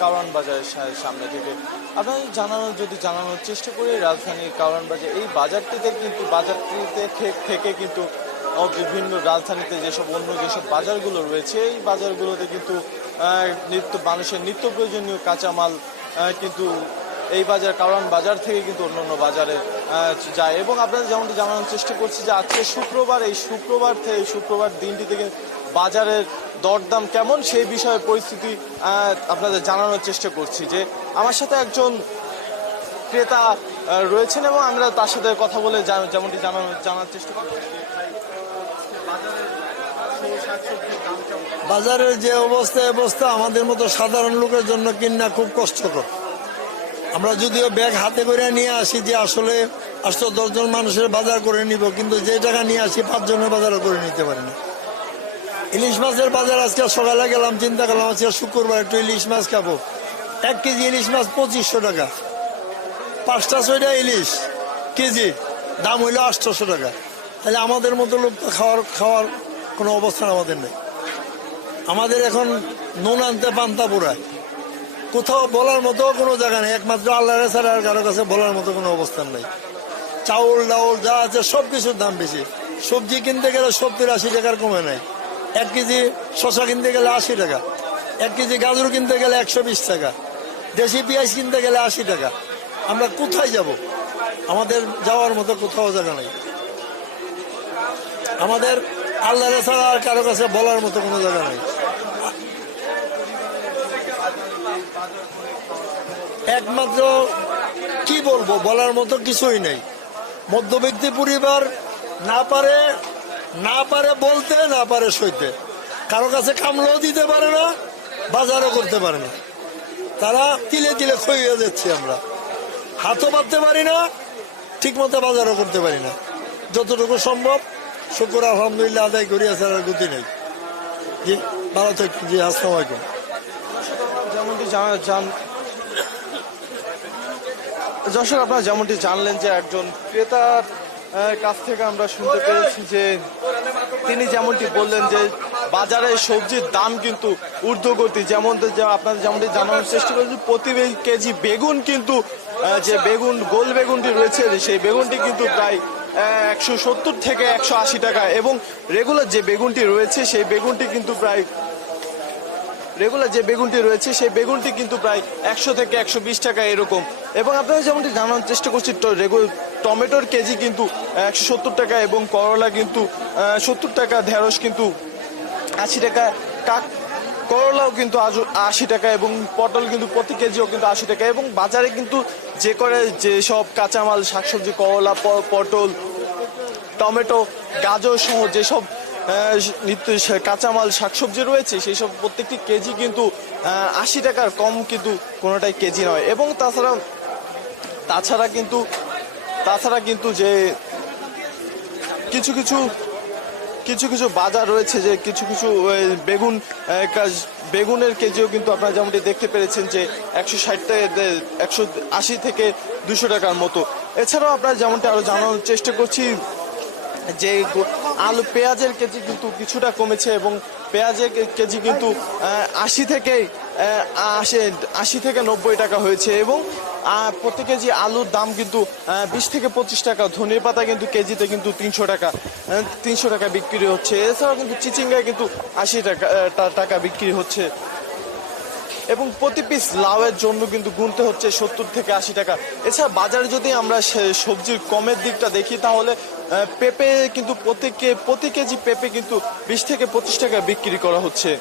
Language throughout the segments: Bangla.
কারওয়ান বাজারের সামনে থেকে। আপনাদের জানানোর যদি জানানোর চেষ্টা করি, রাজধানীর কারওয়ান বাজার এই বাজারটিতে কিন্তু বাজারটিতে থেকে কিন্তু বিভিন্ন রাজধানীতে যেসব অন্য যেসব বাজারগুলো রয়েছে, এই বাজারগুলোতে কিন্তু নিত্য মানুষের নিত্য প্রয়োজনীয় কাঁচামাল কিন্তু এই বাজার কারণ বাজার থেকে কিন্তু অন্য অন্য বাজারে যায়। এবং আপনাদের যেমনটি জানানোর চেষ্টা করছি যে, আজকে শুক্রবার, এই শুক্রবার থেকে শুক্রবার দিনটি থেকে বাজারের দরদাম কেমন সেই বিষয়ে পরিস্থিতি আপনাদের জানানোর চেষ্টা করছি যে আমার সাথে একজন ক্রেতা রয়েছেন এবং আমরা তার সাথে কথা বলে যেমনটি জানানোর জানার চেষ্টা করছি? বাজারের যে অবস্থা অবস্থা আমাদের মতো সাধারণ লোকের জন্য কিনা খুব কষ্টকর আমরা যদিও ব্যাগ হাতে করে নিয়ে আসি যে আসলে আটশো দশজন মানুষের বাজার করে নিব, কিন্তু যে টাকা নিয়ে আসি, পাঁচজনের বাজারও করে নিতে পারি না ইলিশ মাছের বাজার আজকে সকালে গেলাম, চিন্তা করলাম আজকে শুক্রবার একটু ইলিশ মাছ খাব। এক কেজি ইলিশ মাছ পঁচিশশো টাকা। পাঁচটা ছয়টা ইলিশ কেজি, দাম হইল আটশোশো টাকা। তাহলে আমাদের মতো লোক তো খাওয়ার খাওয়ার কোনো অবস্থান আমাদের নেই। আমাদের এখন নুন আনতে পান্তা পুরায় কোথাও বলার মতো কোনো জায়গা নেই, একমাত্র আল্লাহ ছাড়া আর কারও কাছে বলার মতো কোনো অবস্থান নেই। চাউল, ডাউল যা আছে সব কিছুর দাম বেশি। সবজি কিনতে গেলে সত্তর আশি টাকার কমে নাই। এক কেজি শশা কিনতে গেলে আশি টাকা, এক কেজি গাজর কিনতে গেলে একশো বিশ টাকা, দেশি পেঁয়াজ কিনতে গেলে আশি টাকা। আমরা কোথায় যাব? আমাদের যাওয়ার মতো কোথাও জায়গা নেই। আমাদের আল্লাহ ছাড়া আর কারও কাছে বলার মতো কোনো জায়গা নেই। একমাত্র কি বলব? বলার মতো কিছুই নেই। মধ্যবিত্তি পরিবার না পারে না পারে বলতে, না পারে সইতে। কারও কাছে কামলেও দিতে পারে না, বাজারও করতে পারে না। তারা তিলে তিলে খইয়ে যাচ্ছি আমরা। হাতও পাততে পারি না ঠিক মতো বাজারও করতে পারি না। যতটুকু সম্ভব, শুক্র আলহামদুলিল্লাহ আদায় করি আছে আর গতি নেই। জি, ভালো থাকি জি, আসসালামু আলাইকুম। যেমনটি আপনারা যেমনটি জানলেন যে একজন ক্রেতার কাছ থেকে আমরা শুনতে পেরেছি যে তিনি যেমনটি বললেন যে বাজারে সবজির দাম কিন্তু ঊর্ধ্বগতি, যেমন আপনাদের যেমনটি জানানোর চেষ্টা করেছি, প্রতি কেজি বেগুন কিন্তু যে বেগুন, গোল বেগুনটি রয়েছে, সেই বেগুনটি কিন্তু প্রায় একশো সত্তর থেকে একশো আশি টাকা এবং রেগুলার যে বেগুনটি রয়েছে, সেই বেগুনটি কিন্তু প্রায় রেগুলার যে বেগুনটি রয়েছে, সেই বেগুনটি কিন্তু প্রায় একশো থেকে একশো বিশ টাকা এরকম। এবং আপনারা যেমনটি জানার চেষ্টা করছি টমেটোর কেজি কিন্তু একশো সত্তর টাকা এবং করলা কিন্তু সত্তর টাকা, ঢেঁড়স কিন্তু আশি টাকা, কাক করলাও কিন্তু আজ আশি টাকা এবং পটল কিন্তু প্রতি কেজিও কিন্তু আশি টাকা এবং বাজারে কিন্তু যে করে যে সব কাঁচামাল, শাকসবজি, করলা পটল, টমেটো, গাজর সহ যেসব নিত্য কাঁচামাল শাকসবজি রয়েছে, সেই সব প্রত্যেকটি কেজি কিন্তু আশি টাকার কম কিন্তু কোনোটাই কেজি নয়। এবং তাছাড়া তাছাড়া কিন্তু তাছাড়া কিন্তু যে কিছু কিছু কিছু কিছু বাজার রয়েছে যে কিছু কিছু বেগুন বেগুনের কেজিও কিন্তু আপনারা যেমনটি দেখতে পেরেছেন যে একশো ষাট একশো আশি থেকে দুশো টাকার মতো। এছাড়াও আপনারা যেমনটি আরও জানানোর চেষ্টা করছি যে আলু পেঁয়াজের কেজি কিন্তু কিছুটা কমেছে এবং পেঁয়াজের কেজি কিন্তু আশি থেকে আশি আশি থেকে নব্বই টাকা হয়েছে এবং প্রতি কেজি আলুর দাম কিন্তু বিশ থেকে পঁচিশ টাকা। ধনে পাতা কিন্তু কেজিতে কিন্তু তিনশো টাকা তিনশো টাকা বিক্রি হচ্ছে। এছাড়াও কিন্তু চিচিঙ্গায় কিন্তু আশি টাকা টাকা বিক্রি হচ্ছে। এবং প্রতি পিস লাউয়ের জন্য কিন্তু গুনতে হচ্ছে সত্তর থেকে আশি টাকা। এছাড়া বাজারে যদি আমরা সবজির কমের দিকটা দেখি, তাহলে পেঁপে কিন্তু প্রতি প্রতি কেজি পেঁপে কিন্তু বিশ থেকে পঁচিশ টাকা বিক্রি করা হচ্ছে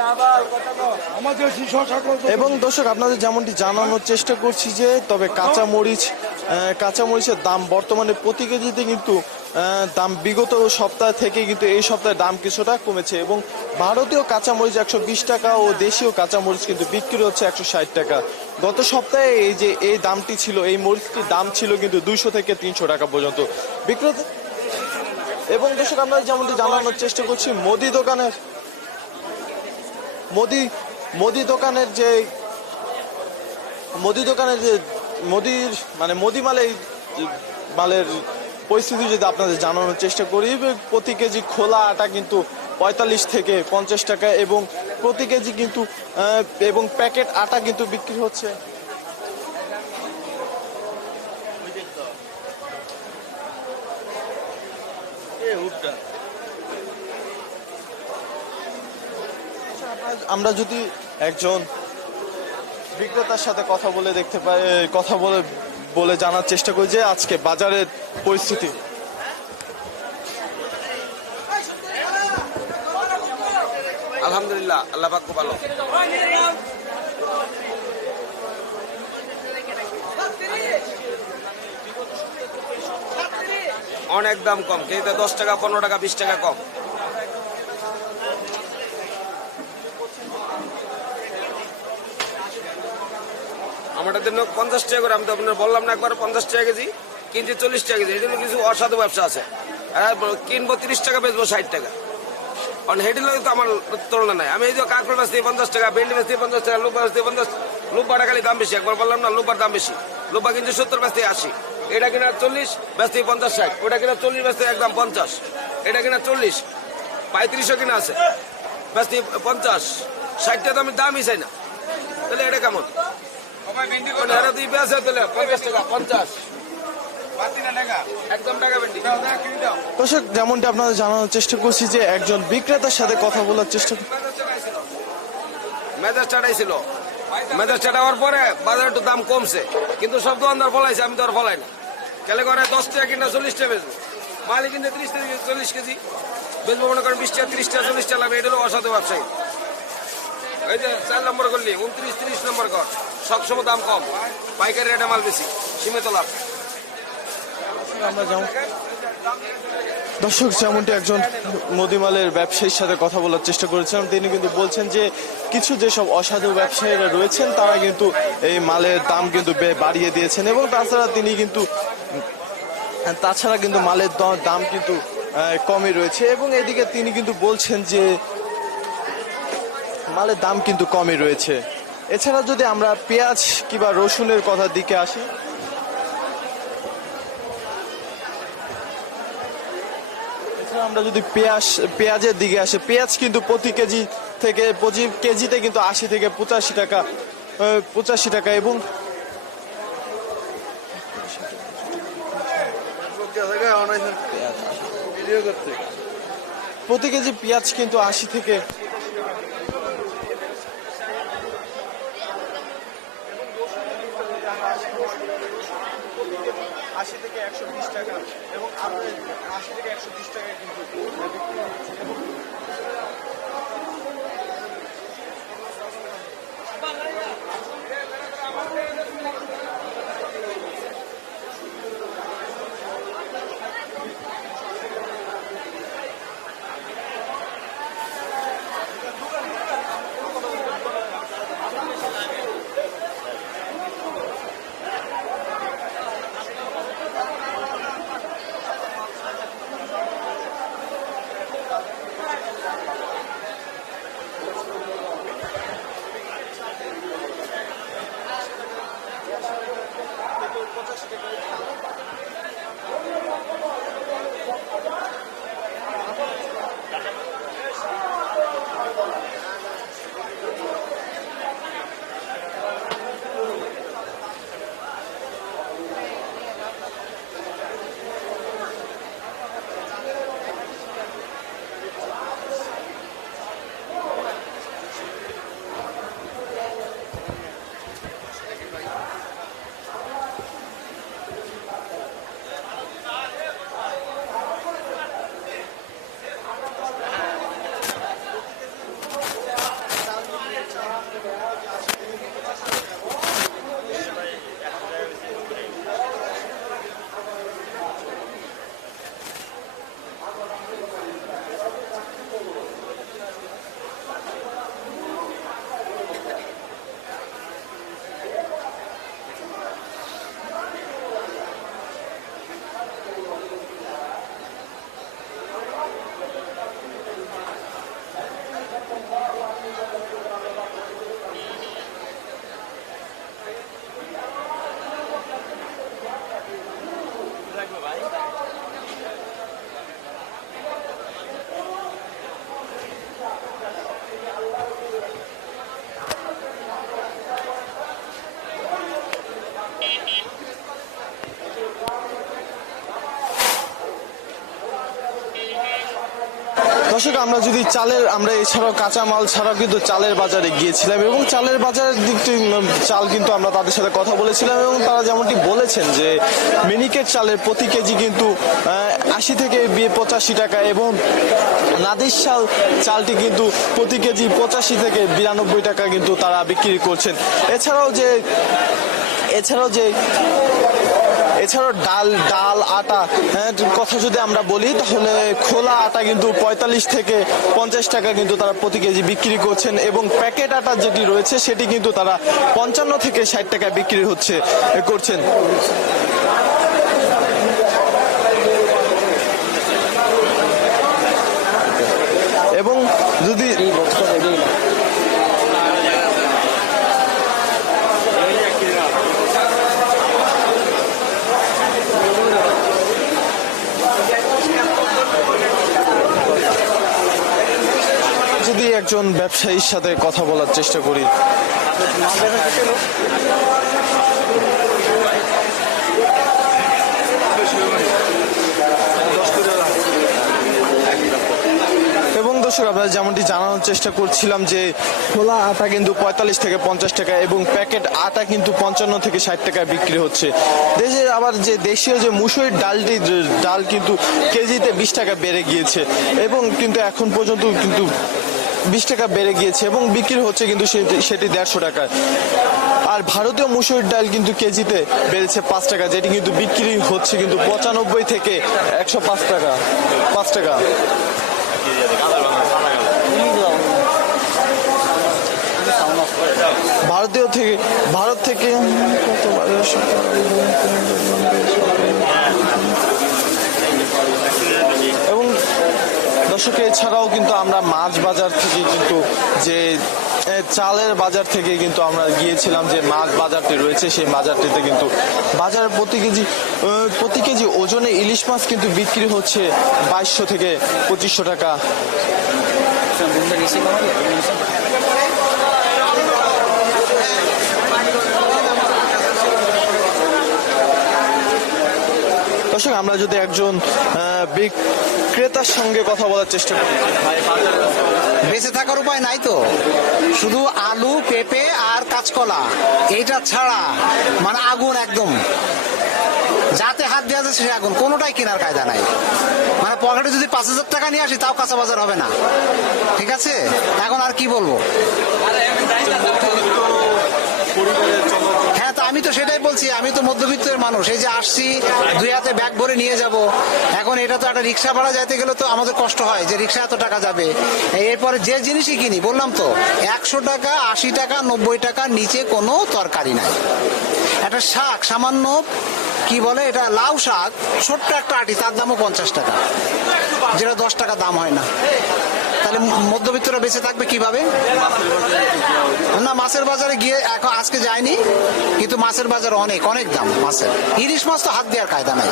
আমাদের শিশু সকল এবং দর্শক, আপনাদের যেমনটি জানানোর চেষ্টা করছি যে, তবে কাঁচা মরিচ কাঁচা মরিচের দাম বর্তমানে প্রতি কেজিতে কিন্তু দাম বিগত সপ্তাহ থেকে কিন্তু এই সপ্তাহে দাম কিছুটা কমেছে এবং ভারতীয় কাঁচা মরিচ একশো বিশ টাকা ও দেশীয় কাঁচা মরিচ কিন্তু বিক্রি হচ্ছে একশো ষাট টাকা। গত সপ্তাহে এই যে, এই দামটি ছিল, এই মরিচটির দাম ছিল কিন্তু দুইশো থেকে তিনশো টাকা পর্যন্ত। বিক্রেতা এবং দর্শক আমরা যেমনটি জানানোর চেষ্টা করছি, মোদি দোকানের মোদি মুদি দোকানের যে মুদি দোকানের যে মুদির মানে মুদি মালে মালের পরিস্থিতি যদি আপনাদের জানানোর চেষ্টা করি, প্রতি কেজি খোলা আটা কিন্তু পঁয়তাল্লিশ থেকে পঞ্চাশ টাকা এবং প্রতি কেজি কিন্তু এবং প্যাকেট আটা কিন্তু বিক্রি হচ্ছে। আমরা যদি একজন বিক্রেতার সাথে কথা বলে দেখতে পাই কথা বলে বলে জানার চেষ্টা করি যে আজকে বাজারের পরিস্থিতি। আলহামদুলিল্লাহ, আল্লাহ ভালো। অনেক দাম কম কেজিতে দশ টাকা, পনেরো টাকা, বিশ টাকা কম। আমাদের জন্য পঞ্চাশ টাকা করে, আমি তো আপনার বললাম না একবার, পঞ্চাশ টাকা কেজি, কিনছি চল্লিশ টাকা কেজি, এই জন্য কিছু অসাধু ব্যবসা আছে। আর কিনবো তিরিশ টাকা, বেচবো ষাট টাকা। কারণ হেডির লোক তো আমার তুলনা নাই। আমি এই যে কাঁকড় বেচতে পঞ্চাশ টাকা, ভেন্ডি বেচতে পঞ্চাশ টাকা লুপা বেচতে পঞ্চাশ লুপাটা খালি দাম বেশি। একবার বললাম না লুপার দাম বেশি। লুপা কিন্তু সত্তর, বেচতে আশি। এটা কিনা চল্লিশ, বেচতে পঞ্চাশ, ষাট। ওটা কিনা চল্লিশ, বেচতে একদম পঞ্চাশ। এটা কিনা চল্লিশ, পঁয়ত্রিশও কিনা আছে। বেচতে পঞ্চাশ, ষাটটা তো আমি দামই চাই না। তাহলে এটা কেমন? দুই পঞ্চাশ টাকা পঞ্চাশ। দর্শক যেমনটি আপনাদের জানানোর চেষ্টা করছি যে একজন বিক্রেতার সাথে কথা বলার চেষ্টা মেজাজ চাটাইছিল মেজাজ চাটাবার পরে বাজারে একটু দাম কমছে। কিন্তু সব দোকানদার ফলাইছে আমি তো আর ফলাই না। কেলে করে দশ টাকা কিনা চল্লিশ টাকা বেচবো? মালিক কিনতে ত্রিশ টাকা চল্লিশ কেজি। বেচবো মনে করেন বিশ টাকা ত্রিশ টাকা চল্লিশ টাকা লাগবে এটা হলো অসাধু ব্যবসায়ী। এই যে চার নম্বর করলি উনত্রিশ, তিরিশ নম্বর কর সবসময় দাম কম। পাইকারি রেটে মাল বেশি। সীমিত লাভ। আমরা যেমন দর্শক, যেমনটি একজন মুদিমালের ব্যবসায়ীর সাথে কথা বলার চেষ্টা করেছিলাম, তিনি কিন্তু বলছেন যে কিছু যেসব অসাধু ব্যবসায়ীরা রয়েছেন, তারা কিন্তু এই মালের দাম কিন্তু বাড়িয়ে দিয়েছেন এবং তাছাড়া তিনি কিন্তু, তাছাড়া কিন্তু মালের দাম কিন্তু কমই রয়েছে এবং এদিকে তিনি কিন্তু বলছেন যে মালের দাম কিন্তু কমই রয়েছে। এছাড়া যদি আমরা পেঁয়াজ কিংবা রসুনের কথার দিকে আসি, এছাড়া আমরা যদি পেঁয়াজ, পেঁয়াজের দিকে আসি, পেঁয়াজ কিন্তু প্রতি কেজি থেকে, প্রতি কেজিতে কিন্তু আশি থেকে পঁচাশি টাকা পঁচাশি টাকা এবং প্রতি কেজি পেঁয়াজ কিন্তু আশি থেকে দর্শক, আমরা যদি চালের আমরা এছাড়াও কাঁচা মাল ছাড়াও কিন্তু চালের বাজারে গিয়েছিলাম এবং চালের বাজারের দিকটি চাল কিন্তু আমরা তাদের সাথে কথা বলেছিলাম এবং তারা যেমনটি বলেছেন যে মিনিকেট চালের প্রতি কেজি কিন্তু আশি থেকে পঁচাশি টাকা এবং নাদির চাল চালটি কিন্তু প্রতি কেজি পঁচাশি থেকে বিরানব্বই টাকা কিন্তু তারা বিক্রি করছেন। এছাড়াও যে এছাড়াও যে এছাড়াও ডাল ডাল আটা হ্যাঁ, কথা যদি আমরা বলি তাহলে খোলা আটা কিন্তু পঁয়তাল্লিশ থেকে পঞ্চাশ টাকা কিন্তু তারা প্রতি কেজি বিক্রি করছেন এবং প্যাকেট আটা যেটি রয়েছে সেটি কিন্তু তারা পঞ্চান্ন থেকে ষাট টাকায় বিক্রি হচ্ছে করছেন। এবং যদি যদি একজন ব্যবসায়ীর সাথে কথা বলার চেষ্টা করি? এবং দর্শক আমরা যেমনটি জানানোর চেষ্টা করছিলাম যে খোলা আটা কিন্তু পঁয়তাল্লিশ থেকে পঞ্চাশ টাকা এবং প্যাকেট আটা কিন্তু পঞ্চান্ন থেকে ষাট টাকায় বিক্রি হচ্ছে। দেশের আবার যে দেশীয় যে মুসুরির ডালটি, ডাল কিন্তু কেজিতে বিশ টাকা বেড়ে গিয়েছে এবং কিন্তু এখন পর্যন্ত কিন্তু বিশ টাকা বেড়ে গিয়েছে এবং বিক্রি হচ্ছে কিন্তু সেটি সেটি দেড়শো টাকায়। আর ভারতীয় মুসুরির ডাল কিন্তু কেজিতে বেড়েছে পাঁচ টাকা, যেটি কিন্তু বিক্রি হচ্ছে কিন্তু পঁচানব্বই থেকে একশো পাঁচ টাকা পাঁচ টাকা। ভারতীয় থেকে ভারত থেকে কত বাজার এবং দর্শক এছাড়াও কিন্তু আমরা মাছ বাজার থেকে কিন্তু যে চালের বাজার থেকে কিন্তু আমরা গিয়েছিলাম যে মাছ বাজারটি রয়েছে, সেই বাজারটিতে কিন্তু বাজার প্রতি কেজি প্রতি কেজি ওজনে ইলিশ মাছ কিন্তু বিক্রি হচ্ছে বাইশশো থেকে পঁচিশশো টাকা। দর্শক, আমরা যদি একজন বিক্রেতার সঙ্গে কথা বলার চেষ্টা করি। বেঁচে থাকার উপায় নাই তো। শুধু আলু পেঁপে আর কাঁচকলা এইটা ছাড়া মানে আগুন একদম। যাতে হাত দেওয়া যাচ্ছে সে আগুন কোনোটাই কেনার কায়দা নাই। মানে পকেটে যদি পাঁচ হাজার টাকা নিয়ে আসি তাও কাঁচা বাজার হবে না। ঠিক আছে? এখন আর কি বলব? তা আমি তো সেটাই বলছি, আমি তো মধ্যবিত্তের মানুষ। এই যে আসছি, দুই হাতে ব্যাগ ভরে নিয়ে যাব। এখন এটা তো একটা রিক্সা ভাড়া যাইতে গেলে তো আমাদের কষ্ট হয়, যে রিক্সা এত টাকা যাবে। এরপরে যে জিনিসই কিনি, বললাম তো, একশো টাকা, আশি টাকা, নব্বই টাকার নিচে কোনো তরকারি নাই। একটা শাক, সামান্য, কি বলে, এটা লাউ শাক, ছোট্ট একটা আটি, তার দামও পঞ্চাশ টাকা। যেটা দশ টাকা দাম হয় না। তাহলে মধ্যবিত্তরা বেঁচে থাকবে কীভাবে? না, মাছের বাজারে গিয়ে এখন আজকে যায়নি, কিন্তু মাছের বাজার অনেক অনেক দাম মাছের। ইলিশ মাছ তো হাত দেওয়ার কায়দা নাই।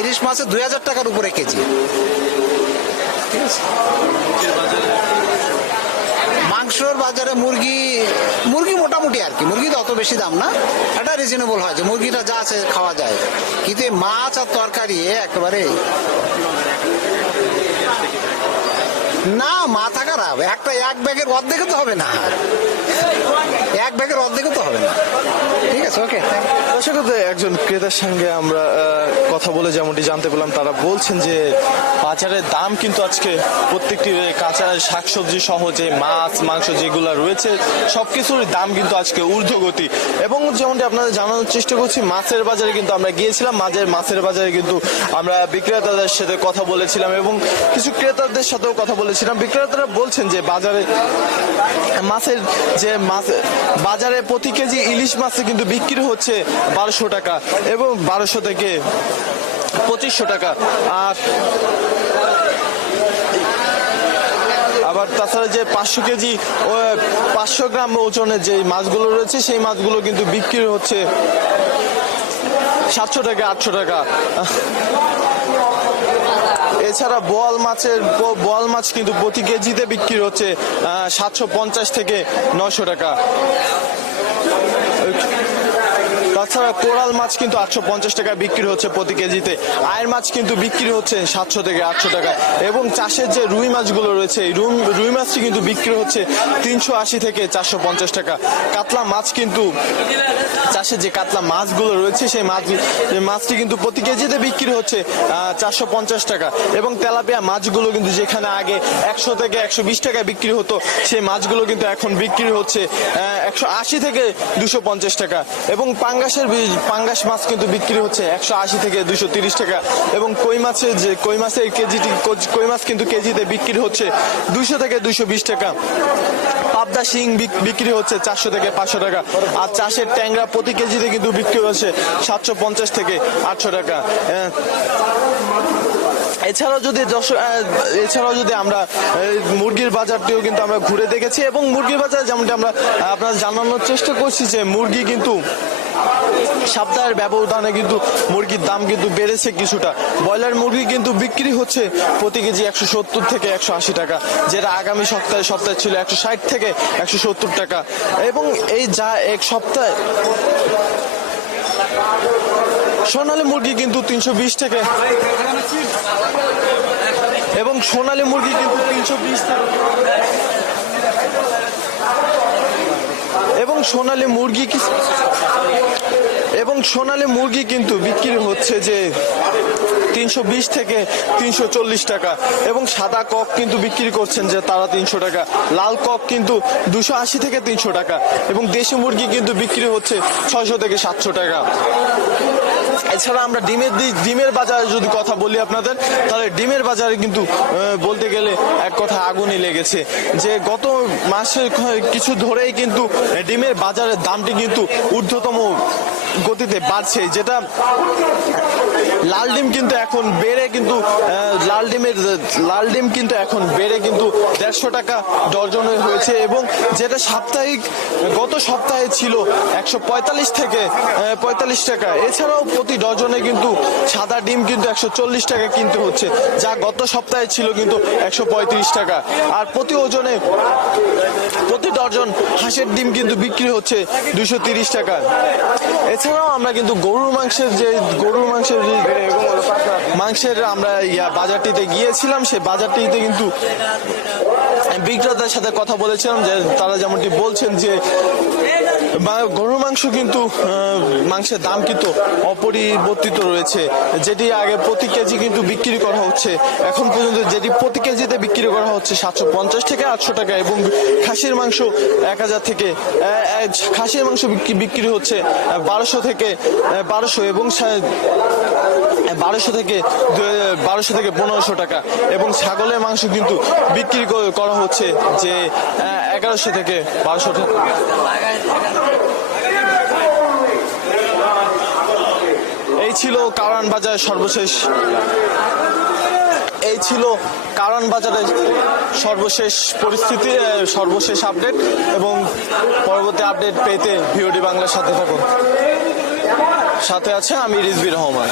ইলিশ মাছের দুই হাজার টাকার উপরে কেজি? মাংসর বাজারে মুরগি মুরগি মোটামুটি আর কি, মুরগি তো অত বেশি দাম না। এটা রিজনেবল হয় যে মুরগিটা যা আছে খাওয়া যায়। কিন্তু মাছ আর তরকারি একেবারে না, মাথা খারাপ। একটা এক ব্যাগের অর্ধেকও তো হবে না। এক ব্যাগের অর্ধেকও তো হবে না। ঠিক আছে, ওকে। একজন ক্রেতার সঙ্গে আমরা কথা বলে যেমনটি জানতে পেলাম, তারা বলছেন যে বাজারের দাম কিন্তু আজকে প্রত্যেকটি কাঁচা শাকসবজি সহ যে মাছ, মাংস যেগুলো রয়েছে সব সবকিছুর দাম কিন্তু আজকে ঊর্ধ্বগতি। এবং যেমনটি আপনাদের জানানোর চেষ্টা করছি, মাছের বাজারে কিন্তু আমরা গিয়েছিলাম। মাঝের মাছের বাজারে কিন্তু আমরা বিক্রেতাদের সাথে কথা বলেছিলাম এবং কিছু ক্রেতাদের সাথেও কথা বলেছিলাম। বিক্রেতারা বলছেন যে বাজারে মাছের যে মাছ, বাজারে প্রতি কেজি ইলিশ মাছে কিন্তু বিক্রি হচ্ছে বারোশো টাকা এবং বারোশো থেকে পঁচিশশো টাকা। আর আবার তাছাড়া যে পাঁচশো কেজি পাঁচশো গ্রাম ওজনের যে মাছগুলো রয়েছে, সেই মাছগুলো কিন্তু বিক্রি হচ্ছে সাতশো টাকা আটশো টাকা। এছাড়া বোয়াল মাছের, বোয়াল মাছ কিন্তু প্রতি কেজিতে বিক্রি হচ্ছে সাতশো পঞ্চাশ থেকে নশো টাকা। তাছাড়া কোরাল মাছ কিন্তু আটশো পঞ্চাশ টাকায় বিক্রি হচ্ছে প্রতি কেজিতে। আয়ের মাছ কিন্তু বিক্রি হচ্ছে সাতশো থেকে আটশো টাকা এবং চাষের যে রুই মাছগুলো রয়েছে রুই রুই মাছটি কিন্তু বিক্রি হচ্ছে তিনশো আশি থেকে চারশো পঞ্চাশ টাকা। কাতলা মাছ কিন্তু চাষের যে কাতলা মাছগুলো রয়েছে, সেই মাছ মাছটি কিন্তু প্রতি কেজিতে বিক্রি হচ্ছে চারশো পঞ্চাশ টাকা। এবং তেলাপিয়া মাছগুলো কিন্তু যেখানে আগে একশো থেকে একশো বিশ টাকায় বিক্রি হতো, সেই মাছগুলো কিন্তু এখন বিক্রি হচ্ছে একশো আশি থেকে দুশো পঞ্চাশ টাকা। এবং পাঙ্গাসের পাঙ্গাস মাছ কিন্তু বিক্রি হচ্ছে একশো আশি থেকে দুইশো তিরিশ টাকা। এবং কই মাছের যে কই মাছের কেজিটি কই- মাছ কিন্তু কেজিতে বিক্রি হচ্ছে দুইশো থেকে দুইশো বিশ টাকা। পাবদা শিং বিক- বিক্রি হচ্ছে চারশো থেকে পাঁচশো টাকা। আর চাষের ট্যাংরা প্রতি কেজিতে কিন্তু বিক্রি হচ্ছে সাতশো পঞ্চাশ থেকে আটশো টাকা। আহ, এছাড়াও যদি এছাড়াও যদি আমরা মুরগির বাজারটিও কিন্তু আমরা ঘুরে দেখেছি এবং মুরগির বাজার যেমনটি আমরা আপনার জানানোর চেষ্টা করছি যে মুরগি কিন্তু সপ্তাহের ব্যবধানে কিন্তু মুরগির দাম কিন্তু বেড়েছে কিছুটা। ব্রয়লার মুরগি কিন্তু বিক্রি হচ্ছে প্রতি কেজি একশো সত্তর থেকে একশো আশি টাকা, যেটা আগামী সপ্তাহে সপ্তাহে ছিল একশো ষাট থেকে একশো সত্তর টাকা। এবং এই যা এক সপ্তাহে সোনালী মুরগি কিন্তু তিনশো বিশ থেকে এবং সোনালী মুরগি কিন্তু তিনশো বিশ এবং সোনালী মুরগি এবং সোনালী মুরগি কিন্তু বিক্রি হচ্ছে যে তিনশো বিশ থেকে তিনশো চল্লিশ টাকা। এবং সাদা কক কিন্তু বিক্রি করছেন যে তারা তিনশো টাকা। লাল কক কিন্তু দুশো আশি থেকে তিনশো টাকা। এবং দেশি মুরগি কিন্তু বিক্রি হচ্ছে ছয়শো থেকে সাতশো টাকা। এছাড়া আমরা ডিমের ডিমের বাজারে যদি কথা বলি আপনাদের, তাহলে ডিমের বাজারে কিন্তু বলতে গেলে এক কথা আগুনই লেগেছে। যে গত মাসের কিছু ধরেই কিন্তু ডিমের বাজারের দামটি কিন্তু ঊর্ধ্বতম গতিতে বাড়ছে, যেটা লাল ডিম কিন্তু এখন বেড়ে কিন্তু লাল ডিমের, লাল ডিম কিন্তু এখন বেড়ে কিন্তু দেড়শো টাকা ডর্জনে হয়েছে এবং যেটা সাপ্তাহিক, গত সপ্তাহে ছিল একশো পঁয়তাল্লিশ থেকে পঁয়তাল্লিশ টাকা। এছাড়াও প্রতি ডজনে কিন্তু সাদা ডিম কিন্তু একশো চল্লিশ টাকা কিনতে হচ্ছে, যা গত সপ্তাহে ছিল কিন্তু একশো পঁয়ত্রিশ টাকা। আর প্রতি ওজনে, প্রতি ডজন হাঁসের ডিম কিন্তু বিক্রি হচ্ছে দুশো তিরিশ টাকা। এছাড়াও আমরা কিন্তু গরুর মাংসের যে, গরুর মাংসের যে মাংসের আমরা ইয়া বাজারটিতে গিয়েছিলাম সে বাজারটিতে কিন্তু বিক্রেতার সাথে কথা বলেছিলাম যে তারা যেমনটি বলছেন যে গরুর মাংস কিন্তু মাংসের দাম কিন্তু অপরিবর্তিত রয়েছে। যেটি আগে প্রতি কেজি কিন্তু বিক্রি করা হচ্ছে। এখন পর্যন্ত যেটি প্রতি কেজিতে বিক্রি করা হচ্ছে সাতশো পঞ্চাশ থেকে আটশো টাকা এবং খাসির মাংস এক হাজার থেকে খাসির মাংস বিক্রি- হচ্ছে বারোশো থেকে বারোশো এবং বারোশো থেকে বারোশো থেকে পনেরোশো টাকা এবং ছাগলের মাংস কিন্তু বিক্রি করা হচ্ছে যে এগারোশো থেকে বারোশো টাকা। ছিল কারান বাজারের সর্বশেষ, এই ছিল কারণ বাজারের সর্বশেষ পরিস্থিতি সর্বশেষ আপডেট এবং পরবর্তী আপডেট পেতে ভিওডি বাংলার সাথে থাকুন। সাথে আছে আমি রিজবি রহমান।